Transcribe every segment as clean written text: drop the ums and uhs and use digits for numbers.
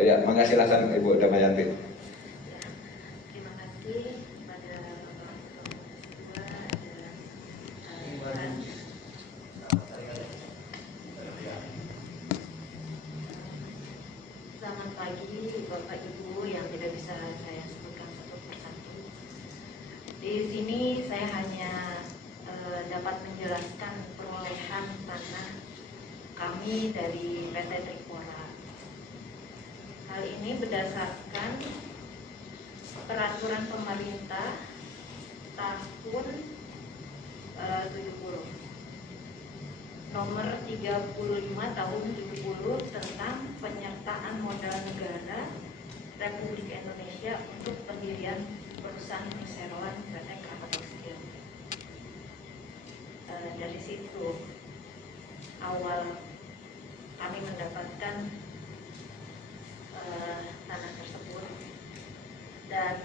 Oh ya, makasih silakan Ibu Damayanti. Terima kasih kepada Bapak Ketua ada selamat pagi Bapak Ibu yang tidak bisa saya sebutkan satu persatu. Di sini saya hanya dapat menjelaskan perolehan tanah kami dari PT Tripora. Hal ini berdasarkan peraturan pemerintah tahun 70 nomor 35 tahun 70 tentang penyertaan modal negara Republik Indonesia untuk pendirian perusahaan perseroan PT Krakatau Steel. Dari situ awal kami mendapatkan tanah tersebut, dan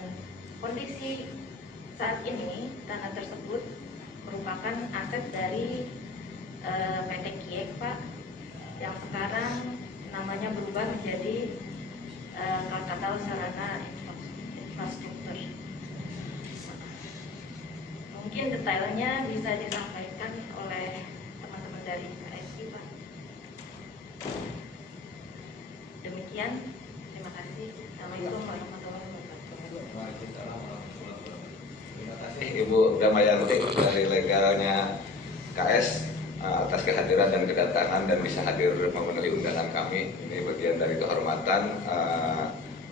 kondisi saat ini tanah tersebut merupakan aset dari PT Kiek, Pak, yang sekarang namanya berubah menjadi Krakatau Sarana Infrastruktur. Mungkin detailnya bisa disampaikan oleh teman-teman dari KSI, Pak. Demikian, terima kasih. Assalamualaikum warahmatullahi wabarakatuh. Terima kasih Ibu Damayanti dari legalnya KS atas kehadiran dan kedatangan dan bisa hadir memenuhi undangan kami. Ini bagian dari kehormatan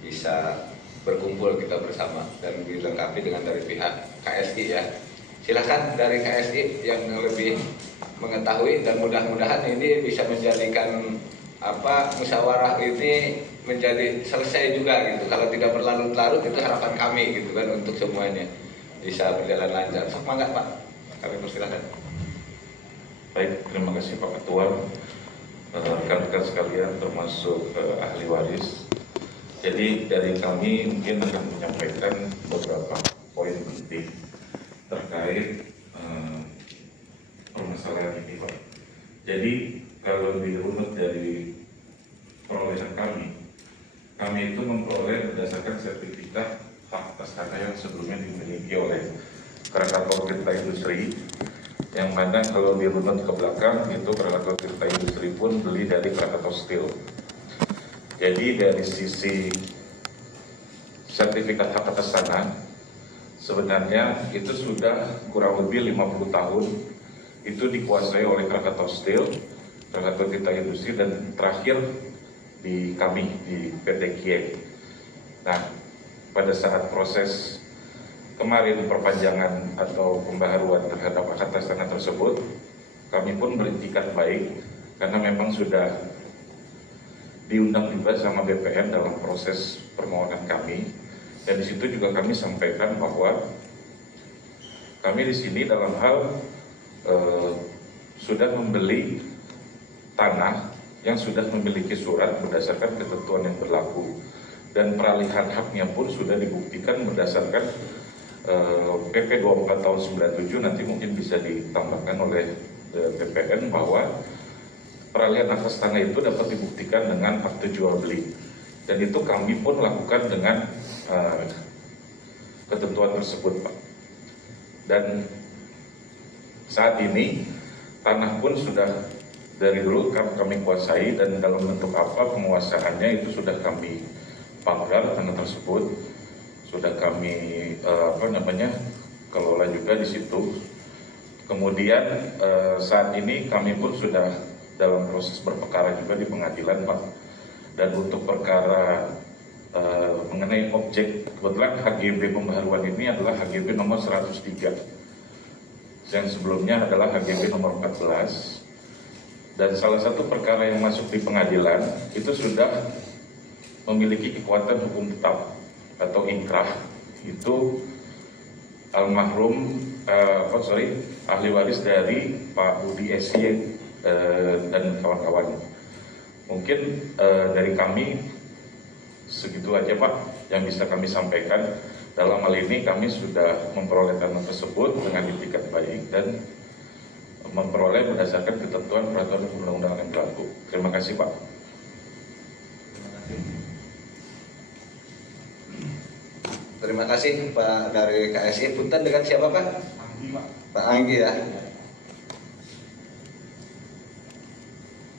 bisa berkumpul kita bersama dan dilengkapi dengan dari pihak KSI ya. Silakan dari KSI yang lebih mengetahui, dan mudah-mudahan ini bisa menjadikan musyawarah ini menjadi selesai juga gitu. Kalau tidak berlarut-larut itu harapan kami gitu kan, untuk semuanya bisa berjalan lancar. Semangat Pak, kami persilakan. Baik, terima kasih Pak Ketua, rekan-rekan sekalian termasuk ahli waris. Jadi dari kami mungkin akan menyampaikan beberapa poin penting terkait permasalahan ini, Pak. Jadi kalau dirunut dari perolehan kami itu memperoleh berdasarkan sertifikat hak atas tanah yang sebelumnya dimiliki oleh Krakatau Tirta Industri, yang mana kalau dirunut ke belakang itu Krakatau Tirta Industri pun beli dari Krakatau Steel. Jadi dari sisi sertifikat hak atas tanah sebenarnya itu sudah kurang lebih 50 tahun itu dikuasai oleh Krakatau Steel, Krakatau Tirta Industri, dan terakhir di kami di PT Kiek. Nah, pada saat proses kemarin perpanjangan atau pembaharuan terhadap hak atas tanah tersebut, kami pun beritikat baik karena memang sudah diundang juga sama BPN dalam proses permohonan kami, dan di situ juga kami sampaikan bahwa kami di sini dalam hal sudah membeli tanah yang sudah memiliki surat berdasarkan ketentuan yang berlaku, dan peralihan haknya pun sudah dibuktikan berdasarkan PP 24 tahun 97. Nanti mungkin bisa ditambahkan oleh BPN bahwa peralihan atas tanah itu dapat dibuktikan dengan akte jual beli, dan itu kami pun lakukan dengan ketentuan tersebut, Pak. Dan saat ini tanah pun sudah dari dulu kami kuasai, dan dalam bentuk apa penguasaannya itu sudah kami pagar tanah tersebut, sudah kami kelola juga di situ. Kemudian saat ini kami pun sudah dalam proses berperkara juga di pengadilan, Pak. Dan untuk perkara mengenai objek, kebetulan HGB pembaharuan ini adalah HGB nomor 103, yang sebelumnya adalah HGB nomor 14. Dan salah satu perkara yang masuk di pengadilan itu sudah memiliki kekuatan hukum tetap atau inkrah, itu almarhum ahli waris dari Pak Budi SY dan kawan-kawan. Mungkin dari kami segitu aja, Pak, yang bisa kami sampaikan. Dalam hal ini kami sudah memperoleh tanah tersebut dengan itikat baik dan memperoleh berdasarkan ketentuan peraturan undang-undang yang berlaku. Terima kasih, Pak. Terima kasih. Terima kasih Pak dari KSI. Punten dengan siapa Pak? Pak Anggi ya.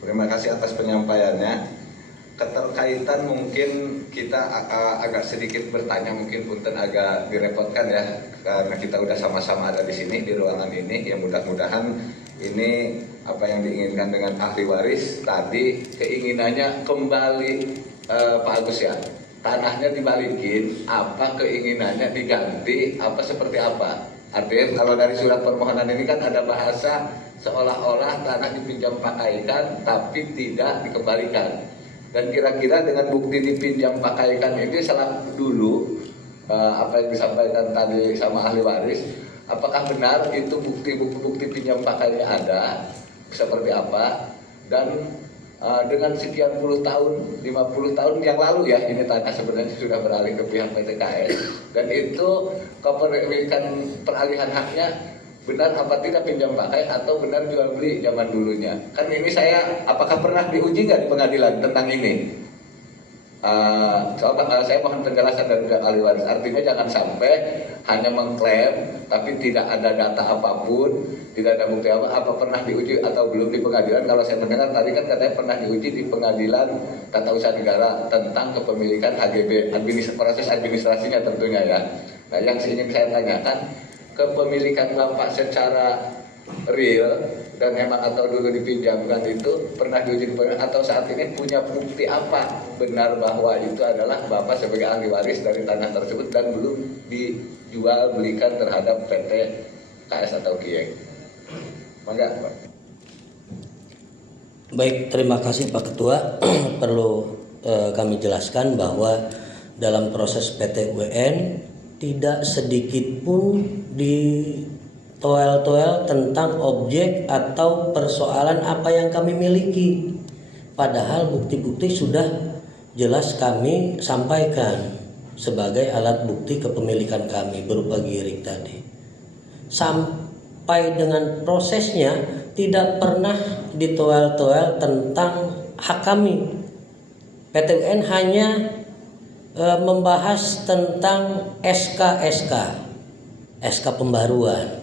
Terima kasih atas penyampaiannya. Keterkaitan mungkin kita agak sedikit bertanya, mungkin punten agak direpotkan ya, karena kita udah sama-sama ada di sini di ruangan ini. Ya mudah-mudahan ini apa yang diinginkan dengan ahli waris tadi, keinginannya kembali Pak Agus ya, tanahnya dibalikin, apa keinginannya diganti, apa seperti apa. Artinya kalau dari surat permohonan ini kan ada bahasa seolah-olah tanah dipinjam pakaikan tapi tidak dikembalikan. Dan kira-kira dengan bukti dipinjam pakaikan ini selama dulu apa yang disampaikan tadi sama ahli waris, apakah benar itu bukti pinjam pakainya ada, seperti apa, dan dengan sekian puluh tahun, 50 tahun yang lalu ya, ini tanah sebenarnya sudah beralih ke pihak PT KS, dan itu kepemilikan peralihan haknya benar apa tidak pinjam pakai atau benar jual beli zaman dulunya. Kan ini saya apakah pernah diuji nggak di pengadilan tentang ini? Saya mohon penjelasan dari pihak ahli waris. Artinya jangan sampai hanya mengklaim tapi tidak ada data apapun, tidak ada bukti apa pernah diuji atau belum di pengadilan. Kalau saya mendengar tadi kan katanya pernah diuji di pengadilan tata usaha negara tentang kepemilikan HGB, proses administrasinya tentunya ya. Nah yang ingin saya tanyakan, kepemilikan Bapak secara real dan emang atau dulu dipinjamkan itu pernah diuji di pengadilan atau saat ini punya bukti apa benar bahwa itu adalah Bapak sebagai ahli waris dari tanah tersebut dan belum dijual belikan terhadap PT KS atau Kieng. Mangga Pak. Baik, terima kasih Pak Ketua. Perlu kami jelaskan bahwa dalam proses PT UN tidak sedikit pun ditoel-toel tentang objek atau persoalan apa yang kami miliki. Padahal bukti-bukti sudah jelas kami sampaikan sebagai alat bukti kepemilikan kami berupa giring tadi. Sampai dengan prosesnya tidak pernah ditoel-toel tentang hak kami. PT UN hanya membahas tentang SK pembaruan.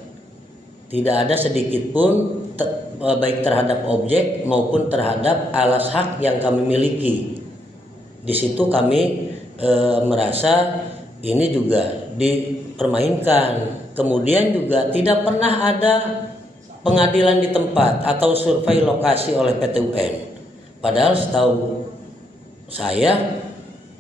Tidak ada sedikit pun baik terhadap objek maupun terhadap alas hak yang kami miliki. Di situ kami merasa ini juga dipermainkan. Kemudian juga tidak pernah ada pengadilan di tempat atau survei lokasi oleh PT UN. Padahal setahu saya,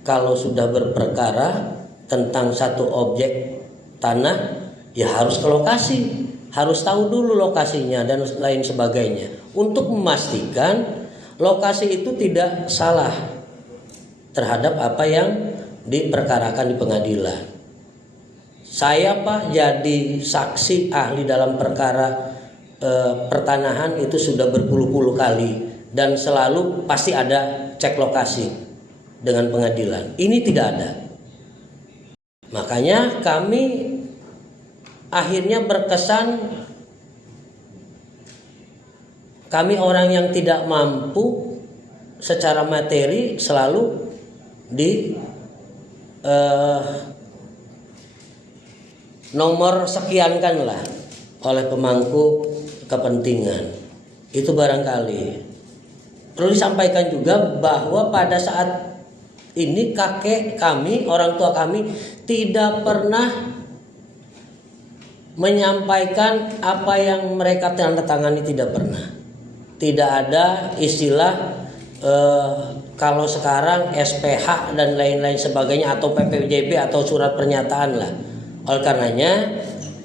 kalau sudah berperkara tentang satu objek tanah, ya harus ke lokasi, harus tahu dulu lokasinya dan lain sebagainya untuk memastikan lokasi itu tidak salah terhadap apa yang diperkarakan di pengadilan. Saya Pak jadi saksi ahli dalam perkara pertanahan itu sudah berpuluh-puluh kali dan selalu pasti ada cek lokasi dengan pengadilan. Ini tidak ada. Makanya kami akhirnya berkesan kami orang yang tidak mampu secara materi selalu di nomor sekiankan lah oleh pemangku kepentingan. Itu barangkali perlu disampaikan juga bahwa pada saat ini kakek kami, orang tua kami tidak pernah menyampaikan apa yang mereka tanda tangani, tidak pernah. Tidak ada istilah kalau sekarang SPH dan lain-lain sebagainya atau PPJB atau surat pernyataan lah. Oleh karenanya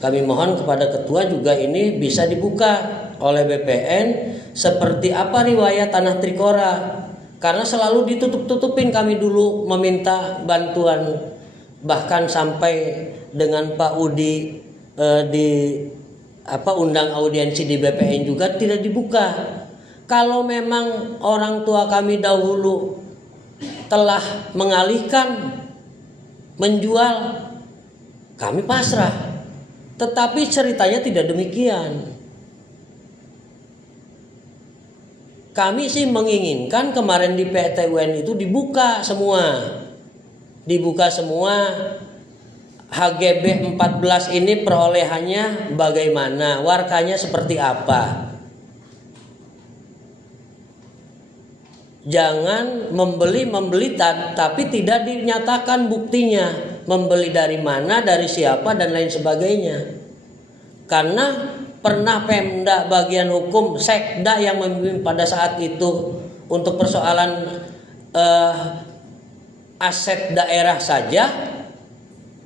kami mohon kepada ketua juga ini bisa dibuka oleh BPN seperti apa riwayat tanah Trikora. Karena selalu ditutup-tutupin, kami dulu meminta bantuan bahkan sampai dengan Pak Udi undang audiensi di BPN juga tidak dibuka. Kalau memang orang tua kami dahulu telah mengalihkan, menjual, kami pasrah. Tetapi ceritanya tidak demikian. Kami sih menginginkan kemarin di PT UN itu dibuka semua HGB 14 ini perolehannya bagaimana, warkanya seperti apa. Jangan membeli tapi tidak dinyatakan buktinya, membeli dari mana, dari siapa dan lain sebagainya. Karena pernah Pemda bagian hukum Sekda yang memimpin pada saat itu untuk persoalan aset daerah saja,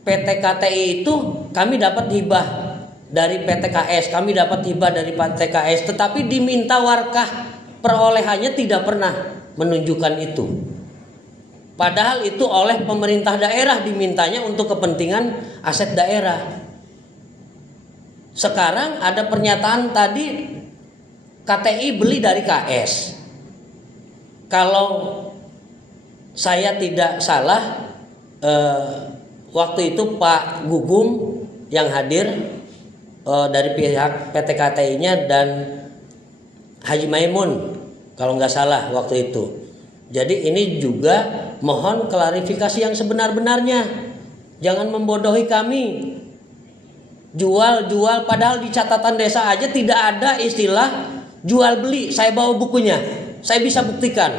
PT KTI itu kami dapat hibah dari PTKS, kami dapat hibah dari PTKS, tetapi diminta warkah perolehannya tidak pernah menunjukkan itu. Padahal itu oleh pemerintah daerah dimintanya untuk kepentingan aset daerah. Sekarang ada pernyataan tadi KTI beli dari KS. Kalau saya tidak salah, waktu itu Pak Gugum yang hadir dari pihak PT KTI-nya dan Haji Maimun kalau nggak salah waktu itu. Jadi ini juga mohon klarifikasi yang sebenar-benarnya. Jangan membodohi kami. Jual padahal di catatan desa aja tidak ada istilah jual beli. Saya bawa bukunya, saya bisa buktikan.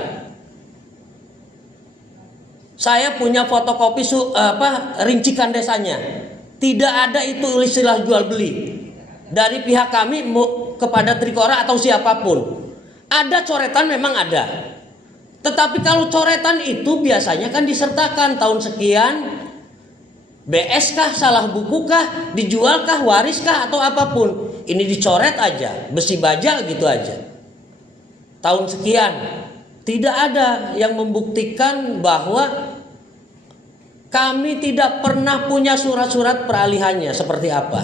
Saya punya fotokopi rincikan desanya. Tidak ada itu istilah jual beli dari pihak kami kepada Trikora atau siapapun. Ada coretan memang ada. Tetapi kalau coretan itu biasanya kan disertakan tahun sekian, BS kah, salah buku kah, dijual kah, waris kah atau apapun. Ini dicoret aja, besi baja gitu aja. Tahun sekian. Tidak ada yang membuktikan bahwa kami tidak pernah punya surat-surat peralihannya seperti apa.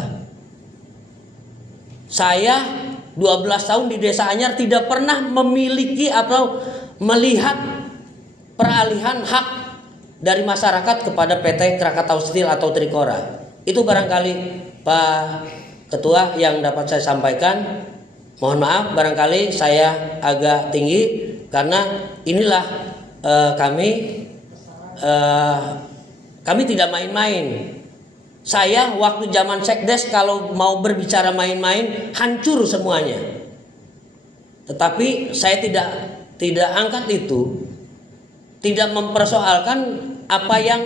Saya 12 tahun di Desa Anyar tidak pernah memiliki atau melihat peralihan hak dari masyarakat kepada PT Krakatau Steel atau Trikora. Itu barangkali Pak Ketua yang dapat saya sampaikan. Mohon maaf barangkali saya agak tinggi karena inilah kami tidak main-main. Saya waktu zaman Sekdes kalau mau berbicara main-main hancur semuanya. Tetapi saya tidak angkat itu, tidak mempersoalkan apa yang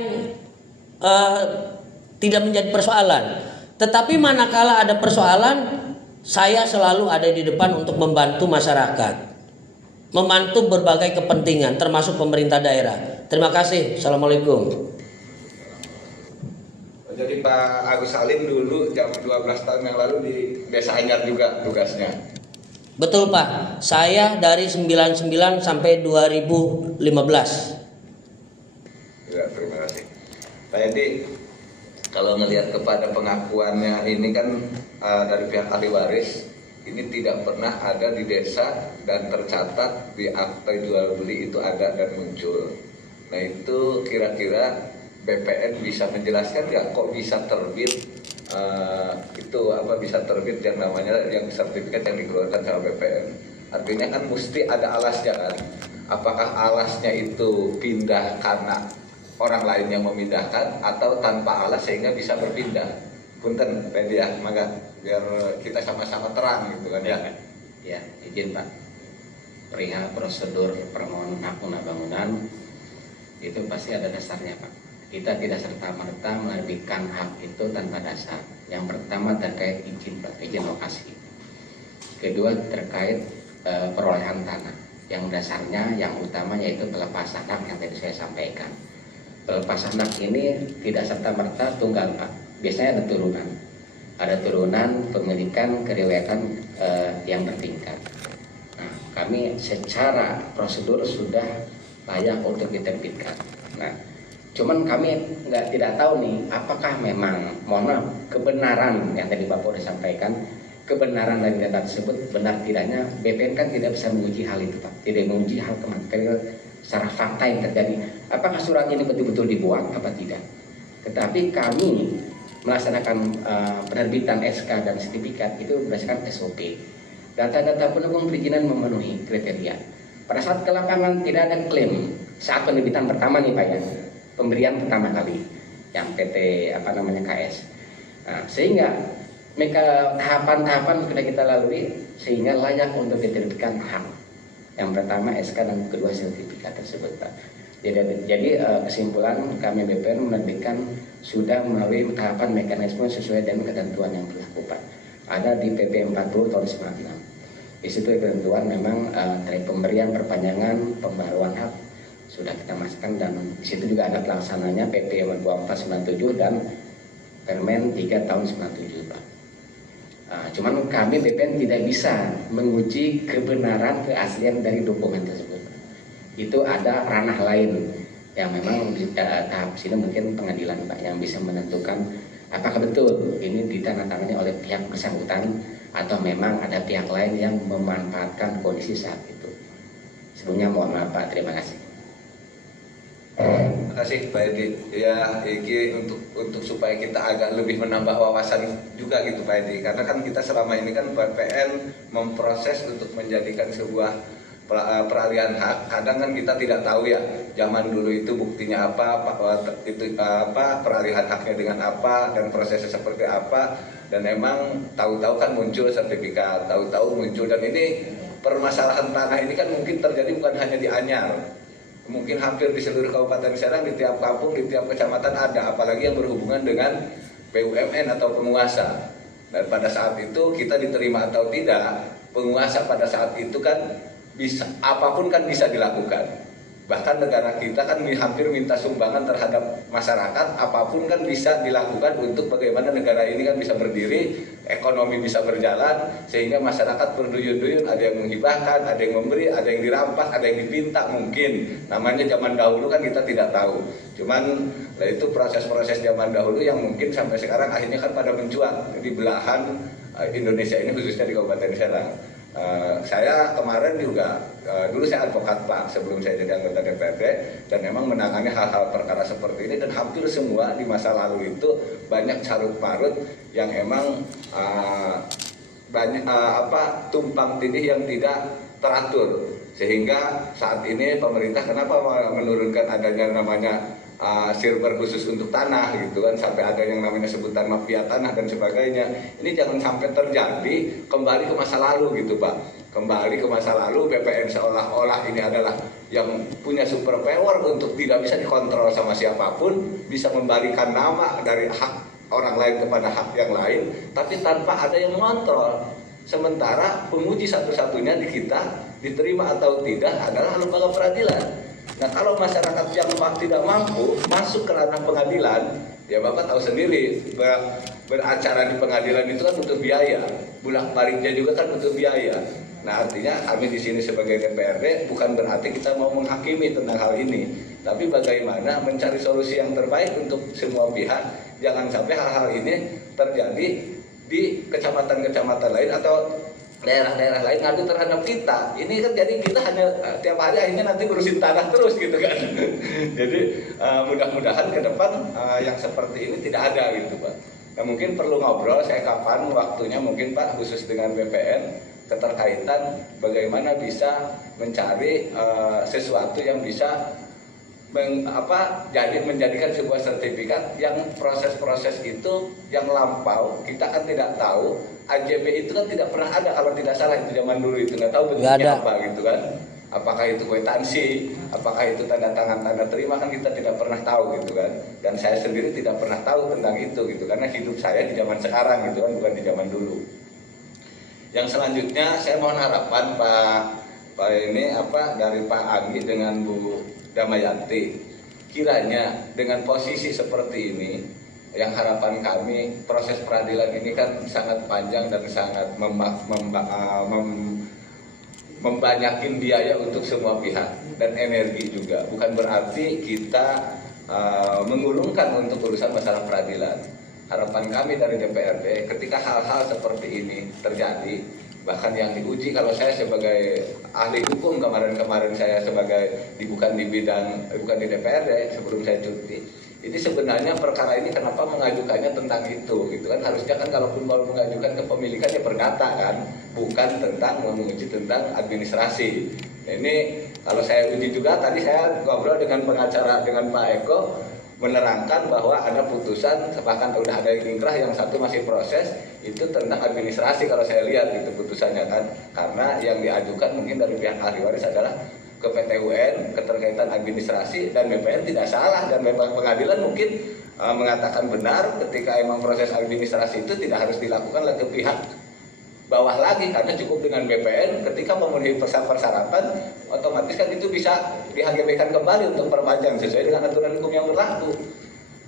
tidak menjadi persoalan. Tetapi manakala ada persoalan, saya selalu ada di depan untuk membantu masyarakat, membantu berbagai kepentingan termasuk pemerintah daerah. Terima kasih. Assalamualaikum. Jadi Pak Agus Salim dulu jam 12 tahun yang lalu di Desa Anyar juga tugasnya. Betul Pak, saya dari 99 sampai 2015. Ya, terima kasih. Pak Yadi, kalau melihat kepada pengakuannya ini kan dari pihak ahli waris, ini tidak pernah ada di desa dan tercatat di akta jual beli itu ada dan muncul. Nah itu kira-kira BPN bisa menjelaskan nggak kok bisa terbit bisa terbit yang namanya yang sertifikat yang dikeluarkan sama BPN. Artinya kan mesti ada alasnya kan. Apakah alasnya itu pindah karena orang lain yang memindahkan atau tanpa alas sehingga bisa berpindah? Punten, Pak ya, maka biar kita sama-sama terang gitu kan ya. Ya, izin Pak. Perihal prosedur permohonan hak guna bangunan itu pasti ada dasarnya Pak. Kita tidak serta-merta menerbitkan hak itu tanpa dasar. Yang pertama terkait izin Pak, izin lokasi. Kedua terkait perolehan tanah. Yang dasarnya, yang utama yaitu pelepasan hak yang tadi saya sampaikan. Pelepasan hak ini tidak serta-merta tunggal Pak. Biasanya ada turunan. Ada turunan pemilikan keriwayatan yang bertingkat. Nah, kami secara prosedur sudah layak untuk diterbitkan. Nah, cuman kami tidak tahu nih apakah memang, mohon maaf, kebenaran yang tadi Bapak sudah sampaikan, kebenaran dari data tersebut benar tidaknya. BPN kan tidak bisa menguji hal itu Pak, tidak menguji hal kematerial secara fakta yang terjadi. Apakah surat ini betul-betul dibuat apa tidak? Tetapi kami melaksanakan penerbitan SK dan sertifikat itu berdasarkan SOP. Data-data pendukung perizinan memenuhi kriteria. Pada saat ke lapangan tidak ada klaim saat penerbitan pertama nih Pak ya, pemberian pertama kali yang PT KS. Nah, sehingga tahapan-tahapan sudah kita lalui sehingga layak untuk diterbitkan hak. Yang pertama SK dan kedua sertifikat tersebut, Pak. Jadi kesimpulan kami BPN menerbitkan sudah melalui tahapan mekanisme sesuai dengan ketentuan yang berlaku, Pak. Ada di PP 40 tahun 96. Di situ ketentuan memang dari pemberian, perpanjangan, pembaruan hak sudah kita masukkan, dan di situ juga ada pelaksananya PP 2497 dan Permen 3 tahun 97, Pak. Cuman kami BPN tidak bisa menguji kebenaran keaslian dari dokumen tersebut. Itu ada ranah lain yang memang di tahap sini mungkin pengadilan, Pak, yang bisa menentukan apakah betul ini ditandatangani oleh pihak bersangkutan atau memang ada pihak lain yang memanfaatkan kondisi saat itu. Sebelumnya mohon maaf, Pak. Terima kasih. Terima kasih Pak Edi. Ya, ini untuk supaya kita agak lebih menambah wawasan juga gitu Pak Edi. Karena kan kita selama ini kan BPN memproses untuk menjadikan sebuah peralihan hak. Kadang kan kita tidak tahu ya, zaman dulu itu buktinya apa, peralihan haknya dengan apa, dan prosesnya seperti apa. Dan emang tahu-tahu kan muncul sertifikat, tahu-tahu muncul, dan ini permasalahan tanah ini kan mungkin terjadi bukan hanya di Anyar. Mungkin hampir di seluruh Kabupaten Serang, di tiap kampung, di tiap kecamatan ada, apalagi yang berhubungan dengan BUMN atau penguasa. Dan pada saat itu kita diterima atau tidak, penguasa pada saat itu kan bisa, apapun kan bisa dilakukan. Bahkan negara kita kan hampir minta sumbangan terhadap masyarakat, apapun kan bisa dilakukan untuk bagaimana negara ini kan bisa berdiri, ekonomi bisa berjalan, sehingga masyarakat berduyun-duyun, ada yang menghibahkan, ada yang memberi, ada yang dirampas, ada yang dipinta mungkin. Namanya zaman dahulu kan kita tidak tahu. Cuman itu proses-proses zaman dahulu yang mungkin sampai sekarang akhirnya kan pada mencuat di belahan Indonesia ini, khususnya di Kabupaten Serang. Saya kemarin juga, dulu saya advokat Pak sebelum saya jadi anggota DPRD, dan memang menangani hal-hal perkara seperti ini, dan hampir semua di masa lalu itu banyak carut marut yang emang banyak tumpang tindih yang tidak teratur, sehingga saat ini pemerintah kenapa menurunkan adanya namanya server khusus untuk tanah gitu kan, sampai ada yang namanya sebutan mafia tanah dan sebagainya. Ini jangan sampai terjadi kembali ke masa lalu gitu Pak. Kembali ke masa lalu, BPN seolah-olah ini adalah yang punya super power untuk tidak bisa dikontrol sama siapapun, bisa membalikan nama dari hak orang lain kepada hak yang lain, tapi tanpa ada yang mengontrol. Sementara penguji satu-satunya di kita, diterima atau tidak, adalah lembaga peradilan. Nah, kalau masyarakat yang tidak mampu masuk ke ranah pengadilan, ya Bapak tahu sendiri, beracara di pengadilan itu kan butuh biaya, bolak-baliknya juga kan butuh biaya. Nah, artinya kami di sini sebagai DPRD bukan berarti kita mau menghakimi tentang hal ini, tapi bagaimana mencari solusi yang terbaik untuk semua pihak. Jangan sampai hal-hal ini terjadi di kecamatan-kecamatan lain atau daerah-daerah lain ngadu terhadap kita. Ini kan jadi kita hanya tiap hari akhirnya nanti ngurusin tanah terus gitu kan. Jadi mudah-mudahan ke depan yang seperti ini tidak ada gitu Pak. Nah, mungkin perlu ngobrol saya kapan waktunya mungkin Pak, khusus dengan BPN, keterkaitan bagaimana bisa mencari sesuatu yang bisa menjadikan sebuah sertifikat yang proses-proses itu yang lampau kita kan tidak tahu. AJB itu kan tidak pernah ada kalau tidak salah itu zaman dulu itu, nggak tahu bentuknya apa gitu kan. Apakah itu kwitansi, apakah itu tanda tangan tanda terima, kan kita tidak pernah tahu gitu kan. Dan saya sendiri tidak pernah tahu tentang itu gitu, karena hidup saya di zaman sekarang gitu kan, bukan di zaman dulu. Yang selanjutnya saya mohon harapan Pak ini dari Pak Anggi dengan Bu Damayanti, kiranya dengan posisi seperti ini, yang harapan kami proses peradilan ini kan sangat panjang dan sangat membanyakin biaya untuk semua pihak dan energi juga. Bukan berarti kita mengurungkan untuk urusan masalah peradilan. Harapan kami dari DPRD ketika hal-hal seperti ini terjadi, bahkan yang diuji, kalau saya sebagai ahli hukum kemarin saya sebagai bukan di DPRD sebelum saya cuti, ini sebenarnya perkara ini kenapa mengajukannya tentang itu gitu kan. Harusnya kan kalaupun mau mengajukan kepemilikan ya perdata kan, bukan tentang menguji tentang administrasi. Ini kalau saya uji juga, tadi saya ngobrol dengan pengacara dengan Pak Eko, menerangkan bahwa ada putusan, bahkan udah ada ingkrah, yang satu masih proses, itu tentang administrasi kalau saya lihat itu putusannya kan, karena yang diajukan mungkin dari pihak ahli waris adalah ke PT UN keterkaitan administrasi, dan BPN tidak salah, dan pengadilan mungkin mengatakan benar ketika emang proses administrasi itu tidak harus dilakukan lagi ke pihak bawah lagi, karena cukup dengan BPN ketika memenuhi persyaratan otomatis kan itu bisa di-HGB-kan kembali untuk perpanjang sesuai dengan aturan hukum yang berlaku.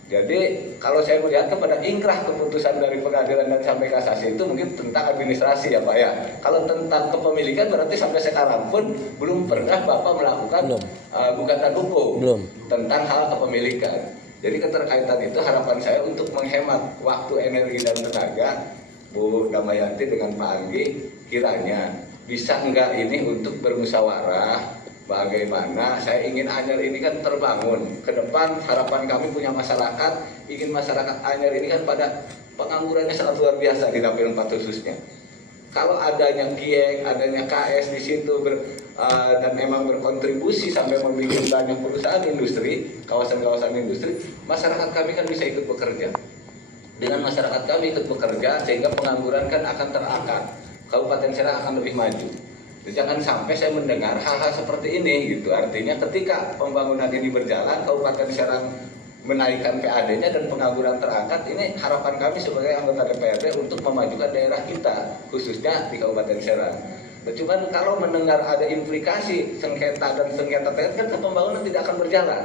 Jadi kalau saya melihat kepada ingkrah keputusan dari pengadilan dan sampai kasasi itu mungkin tentang administrasi ya Pak ya. Kalau tentang kepemilikan berarti sampai sekarang pun belum pernah Bapak melakukan gugatan hukum tentang hal kepemilikan. Jadi keterkaitan itu harapan saya untuk menghemat waktu, energi, dan tenaga Bu Damayanti dengan Pak Anggi, kiranya bisa enggak ini untuk bermusyawarah bagaimana saya ingin Anyer ini kan terbangun ke depan. Harapan kami punya masyarakat, ingin masyarakat Anyer ini kan pada penganggurannya sangat luar biasa di dapil 4 khususnya. Kalau adanya GIEK, adanya KS di situ dan memang berkontribusi sampai membuat banyak perusahaan industri, kawasan-kawasan industri, masyarakat kami kan bisa ikut bekerja. Dengan masyarakat kami ikut bekerja, sehingga pengangguran kan akan terangkat, Kabupaten Serang akan lebih maju. Jangan sampai saya mendengar hal-hal seperti ini gitu. Artinya ketika pembangunan ini berjalan, Kabupaten Serang menaikkan PAD-nya dan pengangguran terangkat, ini harapan kami sebagai anggota DPRD untuk memajukan daerah kita, khususnya di Kabupaten Serang. Cuman kalau mendengar ada implikasi sengketa dan sengketa kan pembangunan tidak akan berjalan.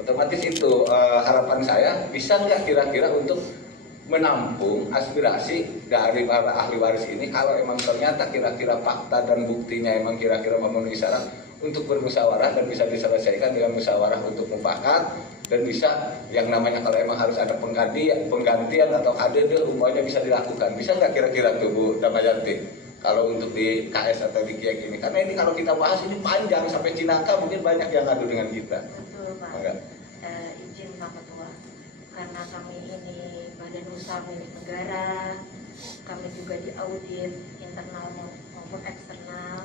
Otomatis itu harapan saya bisa nggak kira-kira untuk menampung aspirasi dari para ahli waris ini, kalau emang ternyata kira-kira fakta dan buktinya emang kira-kira memenuhi syarat untuk bermusyawarah dan bisa diselesaikan dengan musyawarah untuk mufakat, dan bisa yang namanya kalau emang harus ada penggantian atau KDD umumnya bisa dilakukan. Bisa nggak kira-kira tuh Bu Damayanti kalau untuk di KS atau di GIEK ini? Karena ini kalau kita bahas ini panjang sampai Cinangka, mungkin banyak yang ngadu dengan kita. Betul Pak. Enggak? Izin Pak Ketua, karena kami ini badan usaha milik negara, kami juga diaudit internal maupun eksternal.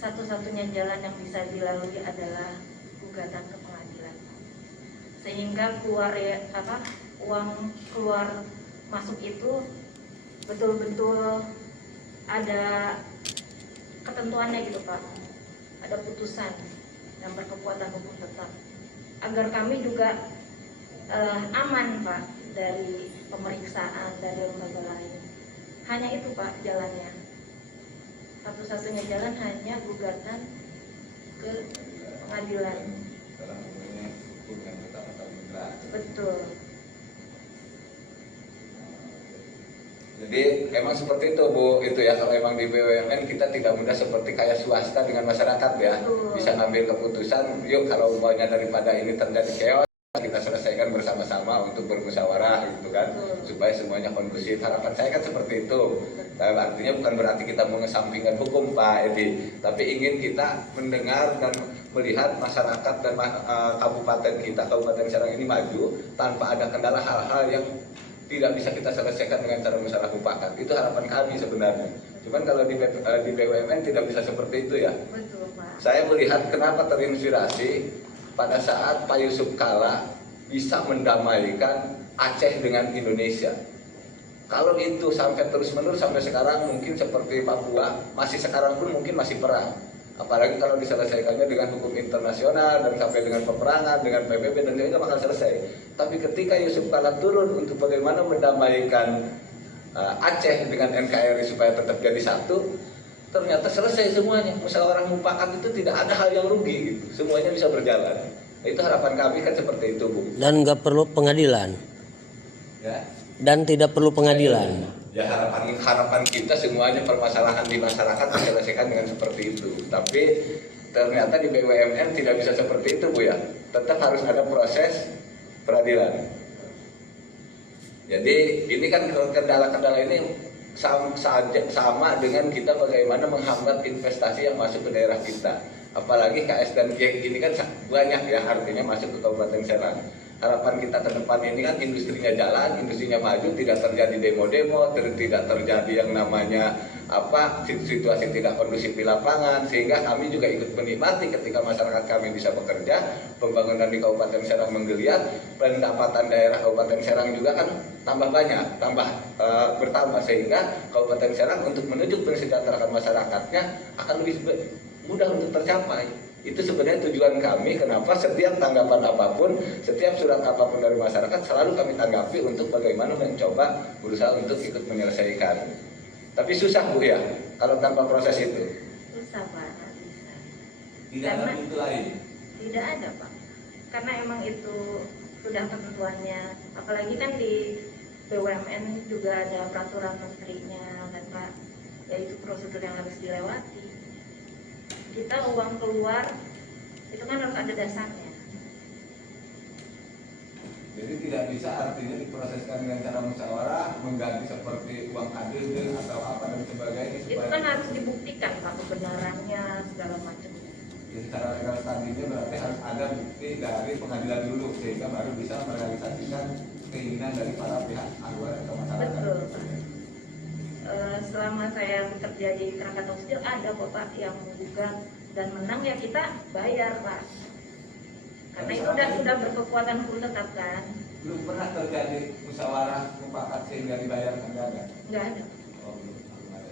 Satu-satunya jalan yang bisa dilalui adalah gugatan ke pengadilan, sehingga uang keluar masuk itu betul-betul ada ketentuannya gitu Pak, ada putusan yang berkekuatan hukum tetap, agar kami juga aman Pak dari pemeriksaan dari lembaga lain. Hanya itu Pak jalannya. Satu-satunya jalan hanya gugatan ke pengadilan. Betul. Jadi emang seperti itu Bu, itu ya, kalau emang di BUMN kita tidak mudah seperti kayak swasta dengan masyarakat ya. Bisa ngambil keputusan, yuk kalau umpamanya daripada ini terjadi chaos, kita selesaikan bersama-sama untuk bermusyawarah gitu kan, supaya semuanya kondusif. Harapan saya kan seperti itu. Artinya bukan berarti kita mengesampingkan hukum Pak Edi, tapi ingin kita mendengar dan melihat masyarakat dan kabupaten kita, Kabupaten Serang ini maju tanpa ada kendala hal-hal yang tidak bisa kita selesaikan dengan cara musyawarah mufakat. Itu harapan kami sebenarnya. Cuman kalau di BUMN tidak bisa seperti itu ya. Betul Pak. Saya melihat kenapa terinspirasi pada saat Pak Yusuf Kalla bisa mendamaikan Aceh dengan Indonesia. Kalau itu sampai terus-menerus sampai sekarang, mungkin seperti Papua, masih sekarang pun mungkin masih perang. Apalagi kalau diselesaikannya dengan hukum internasional dan sampai dengan peperangan, dengan PBB, dan itu bakal selesai. Tapi ketika Yusuf Kalla turun untuk bagaimana mendamaikan Aceh dengan NKRI supaya tetap jadi satu, ternyata selesai semuanya. Musyawarah mufakat itu tidak ada hal yang rugi gitu. Semuanya bisa berjalan. Nah, itu harapan kami kan seperti itu Bu. Dan nggak perlu pengadilan. Ya. Dan tidak perlu pengadilan. Ya harapan kita semuanya permasalahan di masyarakat diselesaikan dengan seperti itu. Tapi ternyata di BUMN tidak bisa seperti itu Bu ya. Tetap harus ada proses peradilan. Jadi ini kan kendala-kendala ini sama dengan kita bagaimana menghambat investasi yang masuk ke daerah kita. Apalagi KS dan GIEK ini kan banyak ya, artinya masuk ke Kabupaten Serang. harapan kita ke depan ini kan industrinya jalan, industrinya maju, tidak terjadi demo-demo, tidak terjadi yang namanya situasi tidak kondusif di lapangan, sehingga kami juga ikut menikmati ketika masyarakat kami bisa bekerja, pembangunan di Kabupaten Serang menggeliat, pendapatan daerah Kabupaten Serang juga kan tambah banyak, bertambah, sehingga Kabupaten Serang untuk menuju kesejahteraan masyarakatnya akan lebih mudah untuk tercapai. Itu sebenarnya tujuan kami, kenapa setiap tanggapan apapun, setiap surat apapun dari masyarakat selalu kami tanggapi untuk bagaimana mencoba berusaha untuk ikut menyelesaikan. Tapi susah Bu ya, kalau tanpa proses itu. Susah Pak, nggak bisa. Tidak ada pintu lain. Tidak ada Pak, karena emang itu sudah ketentuannya. Apalagi kan di BUMN juga ada peraturan menterinya kan Pak, yaitu prosedur yang harus dilewati. Kita uang keluar itu kan harus ada dasarnya. Jadi tidak bisa artinya diproseskan dengan cara musyawarah, mengganti seperti uang adil atau apa dan sebagainya. Itu kan harus dibuktikan Pak kebenarannya segala macam. Jadi secara legal standingnya berarti harus ada bukti dari pengadilan dulu sehingga baru bisa merealisasikan keinginan dari para pihak luar atau masyarakat. Betul Pak. Selama saya bekerja di Krakatau Steel ada kok Pak yang menggugat dan menang, ya kita bayar Pak. Karena itu sudah berkekuatan hukum tetap kan. Belum pernah terjadi musyawarah mufakat sehingga dibayar, enggak ada? Enggak ada. Oh, belum ada.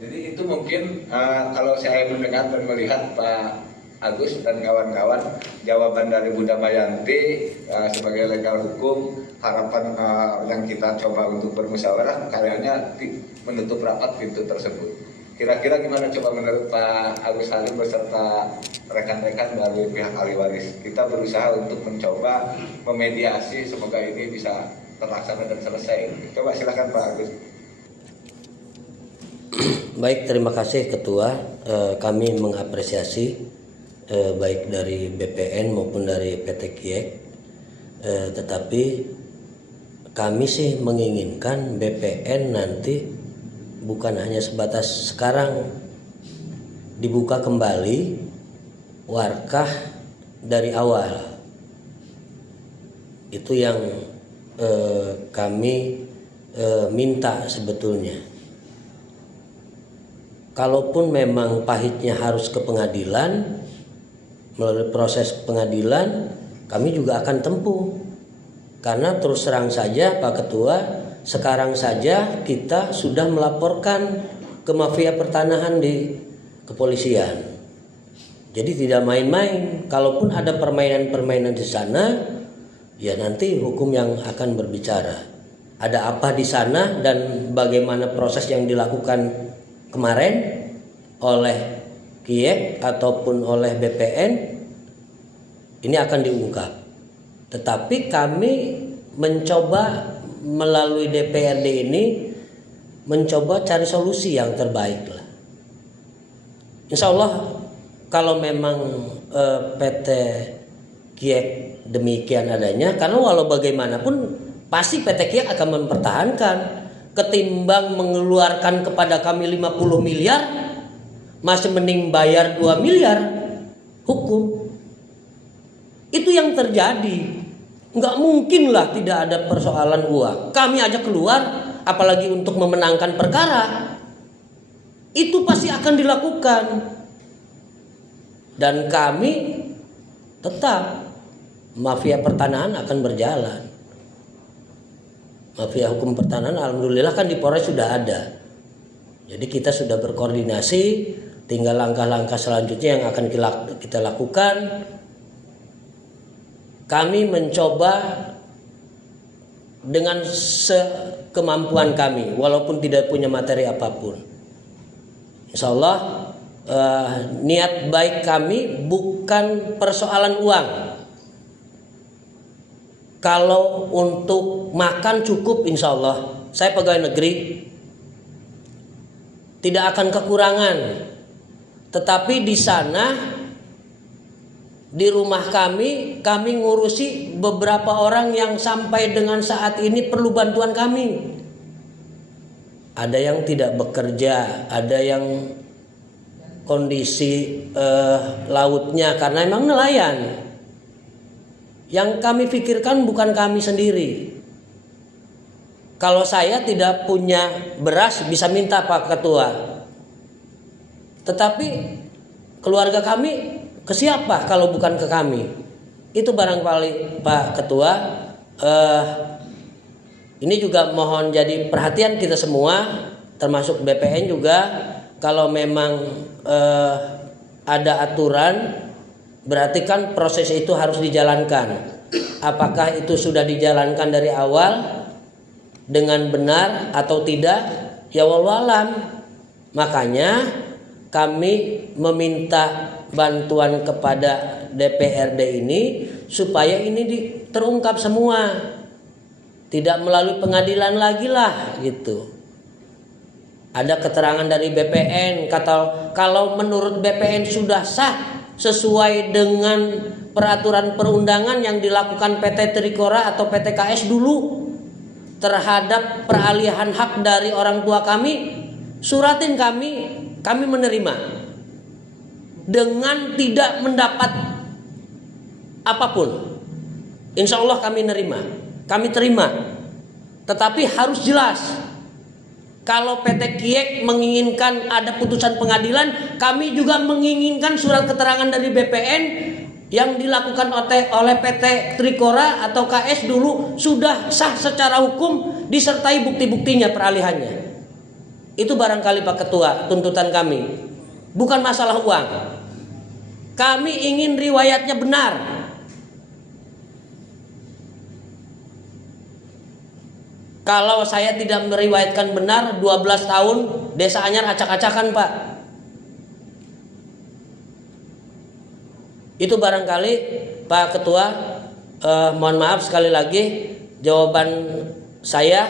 Jadi itu mungkin kalau saya mendengar dan melihat Pak Agus dan kawan-kawan, jawaban dari Bu Damayanti sebagai legal hukum, harapan yang kita coba untuk bermusyawarah kayaknya menutup rapat pintu tersebut. Kira-kira gimana coba menurut Pak Agus Halim beserta rekan-rekan dari pihak ahli waris? Kita berusaha untuk mencoba memediasi, semoga ini bisa terlaksana dan selesai. Coba silakan Pak Agus. Baik, terima kasih Ketua. Kami mengapresiasi baik dari BPN maupun dari PT Kiek. Tetapi kami sih menginginkan BPN nanti bukan hanya sebatas sekarang, dibuka kembali warkah dari awal. Itu yang kami minta sebetulnya. Kalaupun memang pahitnya harus ke pengadilan, melalui proses pengadilan kami juga akan tempuh. Karena terus terang saja Pak Ketua, sekarang saja kita sudah melaporkan ke mafia pertanahan di kepolisian. Jadi tidak main-main. Kalaupun ada permainan-permainan di sana, ya nanti hukum yang akan berbicara. Ada apa di sana dan bagaimana proses yang dilakukan kemarin oleh Kiek ataupun oleh BPN, ini akan diungkap. Tetapi kami mencoba melalui DPRD ini mencoba cari solusi yang terbaik lah. Insya Allah kalau memang PT Kiek demikian adanya, karena walau bagaimanapun pasti PT Kiek akan mempertahankan, ketimbang mengeluarkan kepada kami 50 miliar masih mending bayar 2 miliar hukum. Itu yang terjadi. Nggak mungkin lah tidak ada persoalan uang. Kami aja keluar, apalagi untuk memenangkan perkara. Itu pasti akan dilakukan. Dan kami tetap, mafia pertanahan akan berjalan. Mafia hukum pertanahan alhamdulillah kan di Polres sudah ada. Jadi kita sudah berkoordinasi, tinggal langkah-langkah selanjutnya yang akan kita lakukan. Kami mencoba dengan sekemampuan kami, walaupun tidak punya materi apapun. Insya Allah niat baik kami bukan persoalan uang. Kalau untuk makan cukup, insya Allah. Saya pegawai negeri, tidak akan kekurangan. Tetapi di sana, di rumah kami ngurusi beberapa orang yang sampai dengan saat ini perlu bantuan kami. Ada yang tidak bekerja, ada yang kondisi lautnya karena emang nelayan. Yang kami pikirkan bukan kami sendiri. Kalau saya tidak punya beras bisa minta Pak Ketua. Tetapi keluarga kami ke siapa kalau bukan ke kami? Itu barangkali Pak Ketua. Ini juga mohon jadi perhatian kita semua, termasuk BPN juga. Kalau memang ada aturan, berarti kan proses itu harus dijalankan. Apakah itu sudah dijalankan dari awal dengan benar atau tidak? Ya wallahu alam. Makanya kami meminta bantuan kepada DPRD ini supaya ini terungkap semua. Tidak melalui pengadilan lagi lah gitu. Ada keterangan dari BPN, kalau menurut BPN sudah sah sesuai dengan peraturan perundangan yang dilakukan PT Trikora atau PT KS dulu terhadap peralihan hak dari orang tua kami, suratin kami menerima dengan tidak mendapat apapun. Insya Allah kami terima, tetapi harus jelas. Kalau PT Kiek menginginkan ada putusan pengadilan, kami juga menginginkan surat keterangan dari BPN yang dilakukan oleh PT Trikora atau KS dulu sudah sah secara hukum disertai bukti-buktinya peralihannya. Itu barangkali Pak Ketua tuntutan kami. Bukan masalah uang. Kami ingin riwayatnya benar. Kalau saya tidak meriwayatkan benar 12 tahun Desa Anyar acak-acakan Pak. Itu barangkali Pak Ketua, mohon maaf sekali lagi jawaban saya.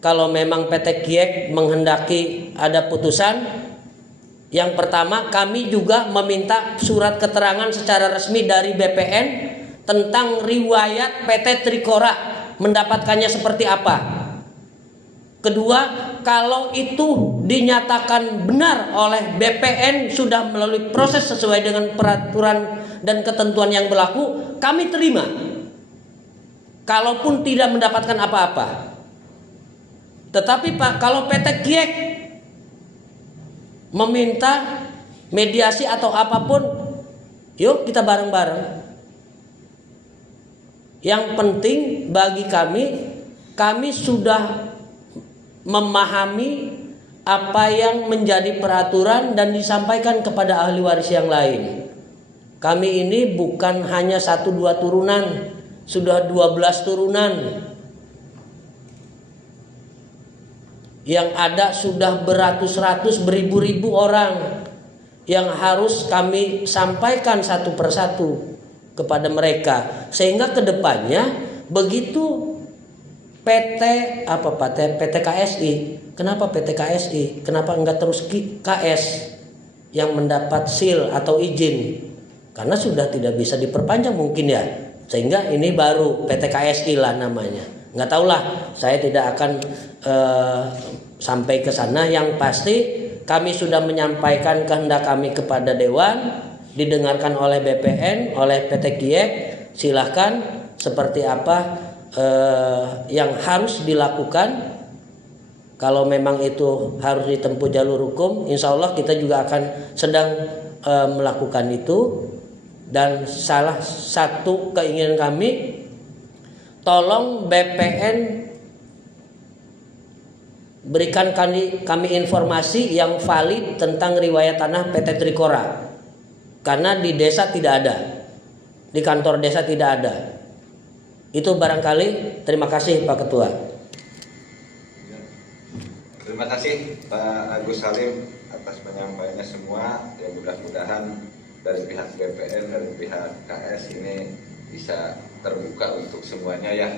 Kalau memang PT Kiek menghendaki ada putusan, yang pertama kami juga meminta surat keterangan secara resmi dari BPN tentang riwayat PT Trikora mendapatkannya seperti apa. Kedua, kalau itu dinyatakan benar oleh BPN sudah melalui proses sesuai dengan peraturan dan ketentuan yang berlaku, kami terima. Kalaupun tidak mendapatkan apa-apa. Tetapi Pak, kalau PT Kiek meminta mediasi atau apapun, yuk kita bareng-bareng. Yang penting bagi kami sudah memahami apa yang menjadi peraturan dan disampaikan kepada ahli waris yang lain. Kami ini bukan hanya 1-2 turunan, sudah 12 turunan. Yang ada sudah beratus-ratus, beribu-ribu orang yang harus kami sampaikan satu persatu kepada mereka. Sehingga kedepannya begitu PT KSI. Kenapa PT KSI? Kenapa enggak terus KS yang mendapat seal atau izin? Karena sudah tidak bisa diperpanjang mungkin ya. Sehingga ini baru PT KSI lah namanya. Enggak tahulah, saya tidak akan sampai ke sana. Yang pasti kami sudah menyampaikan kehendak kami kepada Dewan, didengarkan oleh BPN, oleh PT Kiek. Silahkan seperti apa yang harus dilakukan. Kalau memang itu harus ditempuh jalur hukum, insya Allah kita juga akan sedang melakukan itu. Dan salah satu keinginan kami, tolong BPN berikan kami informasi yang valid tentang riwayat tanah PT Trikora, karena di desa tidak ada, di kantor desa tidak ada. Itu barangkali. Terima kasih Pak Ketua. Terima kasih Pak Agus Salim atas penyampaiannya semua. Ya mudah-mudahan dari pihak BPN, dari pihak KS ini bisa terbuka untuk semuanya ya.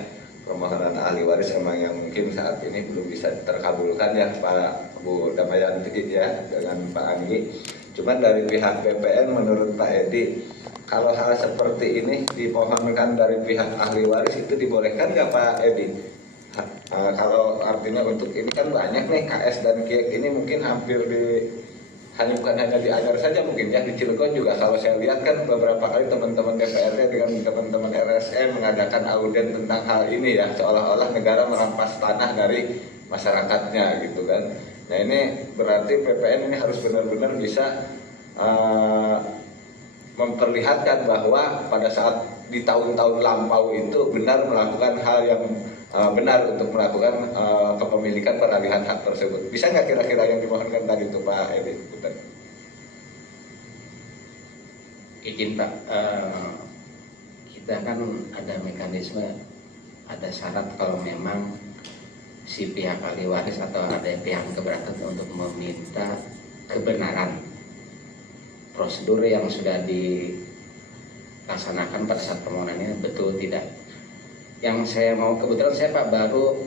Permohonan ahli waris emang yang mungkin saat ini belum bisa terkabulkan ya Pak Bu Damayanti ya dengan Pak Anggi. Cuman dari pihak BPN menurut Pak Edi, kalau hal seperti ini dimohonkan dari pihak ahli waris itu dibolehkan nggak Pak Edi? Kalau artinya untuk ini kan banyak nih KS dan Kiek ini mungkin hampir di bukan hanya di Anyar saja mungkin ya, di Cilegon juga kalau saya lihat kan beberapa kali teman-teman DPRD dengan teman-teman RSN mengadakan audit tentang hal ini ya, seolah-olah negara merampas tanah dari masyarakatnya gitu kan. Nah ini berarti PPN ini harus benar-benar bisa memperlihatkan bahwa pada saat di tahun-tahun lampau itu benar melakukan hal yang benar untuk melakukan kepemilikan peralihan hak tersebut. Bisa nggak kira-kira yang dimohonkan tadi itu Pak Edi? Izin Pak, kita kan ada mekanisme, ada syarat kalau memang si pihak ahli waris atau ada pihak keberatan untuk meminta kebenaran prosedur yang sudah dilaksanakan pada saat permohonan ini betul tidak. Yang saya mau, kebetulan saya Pak baru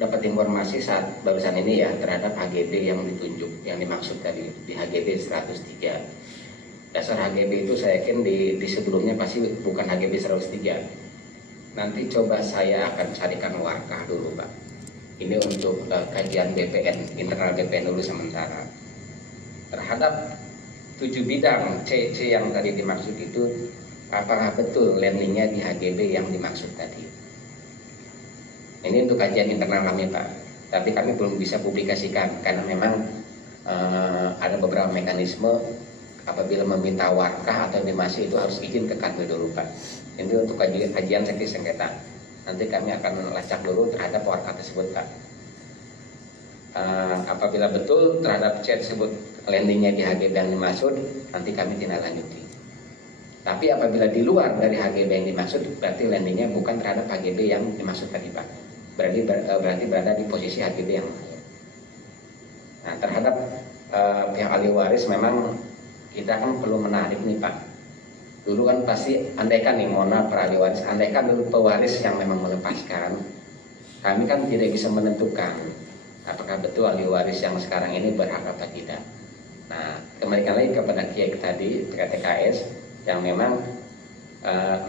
dapat informasi saat barusan ini ya terhadap HGB yang ditunjuk, yang dimaksud tadi di HGB 103. Dasar HGB itu saya yakin di sebelumnya pasti bukan HGB 103. Nanti coba saya akan carikan warkah dulu Pak. Ini untuk kajian BPN, internal BPN dulu sementara. Terhadap 7 bidang C yang tadi dimaksud itu, apakah betul landingnya di HGB yang dimaksud tadi? Ini untuk kajian internal kami Pak, tapi kami belum bisa publikasikan karena memang ada beberapa mekanisme apabila meminta warkah atau intimasi itu harus izin ke kantor dulu Pak. Ini untuk kajian sengketa. Nanti kami akan lacak dulu terhadap warkah tersebut Pak. Apabila betul terhadap C tersebut landingnya di HGB yang dimaksud, nanti kami tindak lanjuti. Tapi apabila di luar dari HGB yang dimaksud, berarti landingnya bukan terhadap HGB yang dimaksud tadi Pak. Berarti berada di posisi HGB yang lain. Nah, terhadap pihak ahli waris memang kita kan perlu menarik nih Pak. Dulu kan pasti andaikan nih, mohon maaf para ahli waris, andaikan dulu pewaris yang memang melepaskan, kami kan tidak bisa menentukan apakah betul ahli waris yang sekarang ini berhak atau tidak. Nah, kembalikan lagi kepada Kiai tadi, TKS, yang memang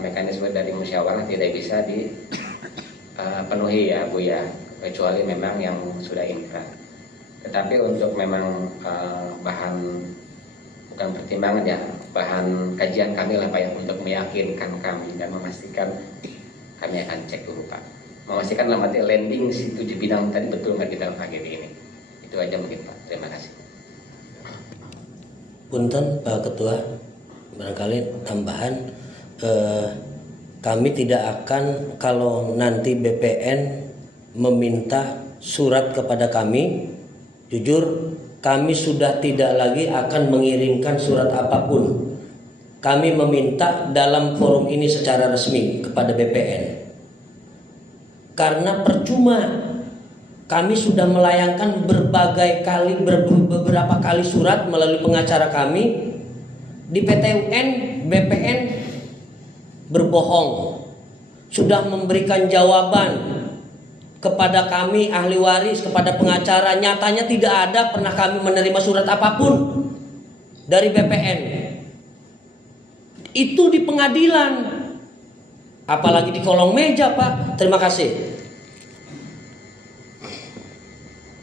mekanisme dari musyawarah tidak bisa dipenuhi ya Bu ya, kecuali memang yang sudah ingkrah. Tetapi untuk memang bahan, bukan pertimbangan ya, bahan kajian kami lah Pak ya, untuk meyakinkan kami dan memastikan, kami akan cek dulu Pak. Memastikan dalam arti landing si 7 bidang tadi betul nggak di dalam HGB ini. Itu aja mungkin Pak, terima kasih. Punten Pak Ketua, barangkali tambahan, kami tidak akan, kalau nanti BPN meminta surat kepada kami, jujur kami sudah tidak lagi akan mengirimkan surat apapun. Kami meminta dalam forum ini secara resmi kepada BPN. Karena percuma, kami sudah melayangkan beberapa kali surat melalui pengacara kami di PT UN, BPN berbohong, sudah memberikan jawaban kepada kami ahli waris, kepada pengacara, nyatanya tidak ada pernah kami menerima surat apapun dari BPN. Itu di pengadilan, apalagi di kolong meja Pak. Terima kasih.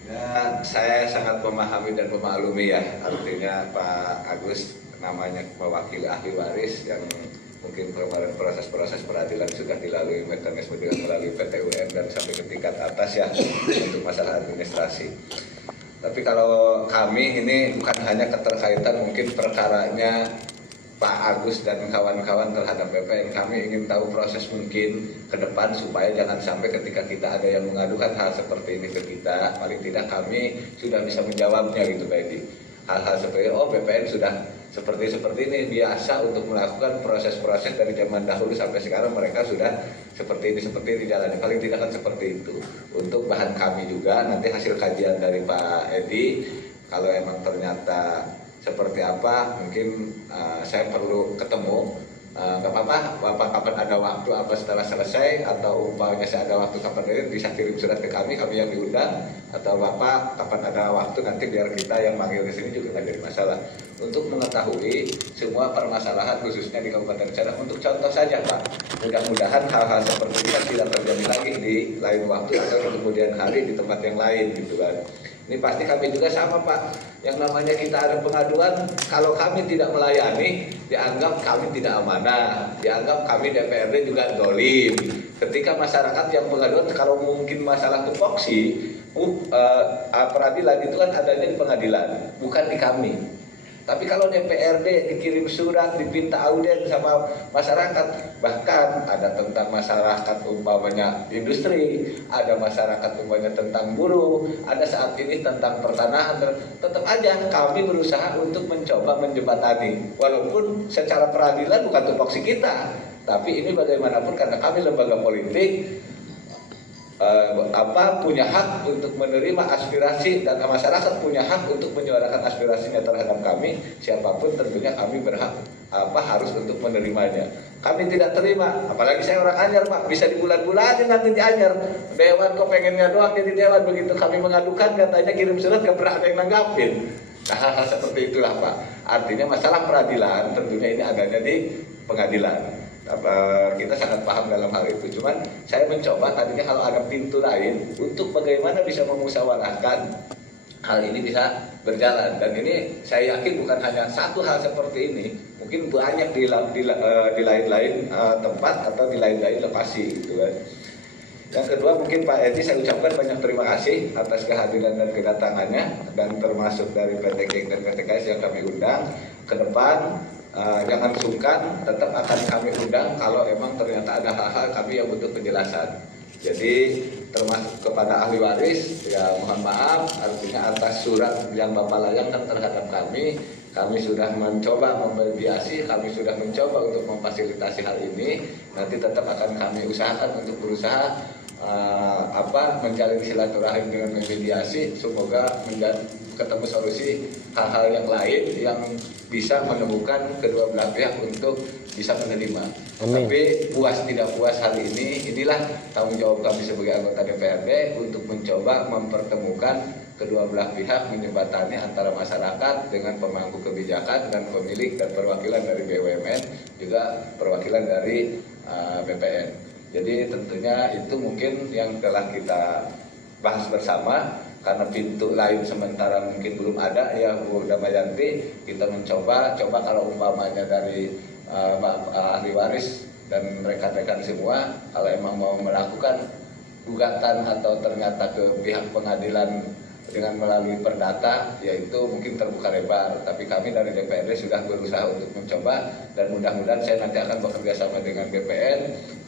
Dan saya sangat memahami dan memaklumi ya, artinya Pak Agus namanya mewakili ahli waris yang mungkin kemarin proses-proses peradilan sudah dilalui mekanisme dengan melalui PT UN dan sampai ke tingkat atas ya untuk masalah administrasi. Tapi kalau kami ini bukan hanya keterkaitan mungkin perkaranya Pak Agus dan kawan-kawan terhadap BPN, kami ingin tahu proses mungkin ke depan supaya jangan sampai ketika kita ada yang mengadukan hal seperti ini ke kita, paling tidak kami sudah bisa menjawabnya gitu Pak Edi. Hal-hal seperti BPN sudah seperti ini biasa untuk melakukan proses-proses dari zaman dahulu sampai sekarang, mereka sudah seperti ini jalannya, paling tidak kan seperti itu. Untuk bahan kami juga nanti hasil kajian dari Pak Edi, kalau emang ternyata seperti apa mungkin saya perlu ketemu, nggak apa-apa Bapak kapan ada waktu apa setelah selesai, atau umpamanya saya ada waktu kapan ini bisa kirim surat ke kami yang diundang, atau Bapak kapan ada waktu nanti biar kita yang manggil ke sini juga nggak jadi masalah, untuk mengetahui semua permasalahan khususnya di Kabupaten Sadang. Untuk contoh saja Pak, mudah-mudahan hal-hal seperti ini tidak terjadi lagi di lain waktu atau di kemudian hari di tempat yang lain gitu kan. Ini pasti kami juga sama Pak. Yang namanya kita ada pengaduan, kalau kami tidak melayani, dianggap kami tidak amanah, dianggap kami DPRD juga dolim. Ketika masyarakat yang pengaduan, kalau mungkin masalah tupoksi, peradilan itu kan adanya di pengadilan, bukan di kami. Tapi kalau DPRD dikirim surat, dipinta audit sama masyarakat, bahkan ada tentang masyarakat umpamanya industri, ada masyarakat umpamanya tentang buruh, ada saat ini tentang pertanahan, tetap aja kami berusaha untuk mencoba menjembatani. Walaupun secara peradilan bukan tupoksi kita, tapi ini bagaimanapun karena kami lembaga politik, punya hak untuk menerima aspirasi dan masyarakat punya hak untuk menyuarakan aspirasinya terhadap kami, siapapun tentunya kami berhak harus untuk menerimanya. Kami tidak terima, apalagi saya orang Anyar Pak, bisa di bulan-bulanin nanti di Anyar, dewan kok pengennya doang jadi dewan, begitu kami mengadukan katanya kirim surat gak pernah ada yang nanggapin. Nah, hal-hal seperti itulah Pak, artinya masalah peradilan tentunya ini adanya di pengadilan. Kita sangat paham dalam hal itu, cuman saya mencoba tadinya kalau ada pintu lain untuk bagaimana bisa memusyawarahkan hal ini bisa berjalan. Dan ini saya yakin bukan hanya satu hal seperti ini, mungkin banyak di lain-lain tempat atau di lain-lain lokasi gitu kan. Yang kedua mungkin Pak Edi saya ucapkan banyak terima kasih atas kehadiran dan kedatangannya, dan termasuk dari PT KIK dan PT KS yang kami undang. Ke depan jangan sungkan, tetap akan kami undang kalau emang ternyata ada hal-hal kami yang butuh penjelasan. Jadi termasuk kepada ahli waris, ya mohon maaf, artinya atas surat yang Bapak layangkan terhadap kami sudah mencoba memediasi, kami sudah mencoba untuk memfasilitasi hal ini. Nanti tetap akan kami usahakan untuk berusaha menjalin silaturahim dengan memediasi, semoga ketemu solusi hal-hal yang lain yang bisa menemukan kedua belah pihak untuk bisa menerima. Amin. Tapi puas tidak puas hal ini, inilah tanggung jawab kami sebagai anggota DPRD untuk mencoba mempertemukan kedua belah pihak, menjembatani antara masyarakat dengan pemangku kebijakan dan pemilik dan perwakilan dari BUMN, juga perwakilan dari BPN. Jadi tentunya itu mungkin yang telah kita bahas bersama. Karena pintu lain sementara mungkin belum ada, ya Bu Damayanti, kita mencoba kalau umpamanya dari ahli waris dan rekan-rekan semua, kalau emang mau melakukan gugatan atau ternyata ke pihak pengadilan dengan melalui perdata, yaitu mungkin terbuka lebar. Tapi kami dari DPRD sudah berusaha untuk mencoba, dan mudah-mudahan saya nanti akan bekerja sama dengan BPN,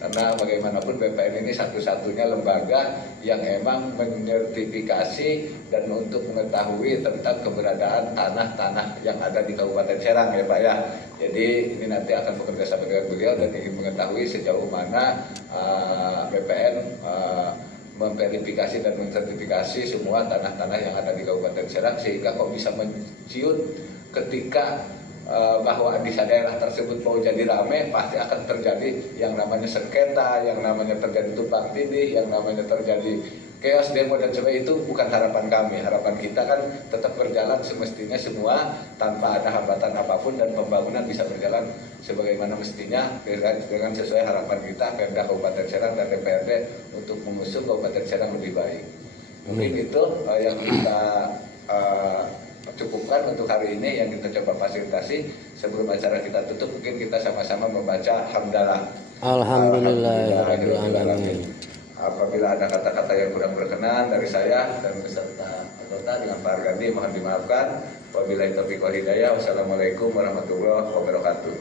karena bagaimanapun BPN ini satu-satunya lembaga yang emang menyertifikasi dan untuk mengetahui tentang keberadaan tanah-tanah yang ada di Kabupaten Serang ya Pak ya. Jadi ini nanti akan bekerja sama dengan beliau dan ingin mengetahui sejauh mana BPN memverifikasi dan mensertifikasi semua tanah-tanah yang ada di Kabupaten Serang, sehingga kok bisa menciut ketika bahwa di daerah tersebut mau jadi rame, pasti akan terjadi yang namanya sengketa, yang namanya terjadi tumpang tindih, yang namanya terjadi chaos, demo dan sebagainya. Itu bukan harapan kami. Harapan kita kan tetap berjalan semestinya semua tanpa ada hambatan apapun, dan pembangunan bisa berjalan sebagaimana mestinya dengan sesuai harapan kita Pemda Kabupaten Serang dan DPRD untuk mengusung Kabupaten Serang lebih baik. Mungkin itu yang kita cukupkan untuk hari ini yang kita coba fasilitasi. Sebelum acara kita tutup, mungkin kita sama-sama membaca hamdalah. Alhamdulillahirrahmanirrahim. Apabila ada kata-kata yang kurang berkenan dari saya dan beserta anggota dengan Pak Argandi, mohon dimaafkan. Wabillahi taufiq wal hidayah. Wassalamualaikum warahmatullahi wabarakatuh.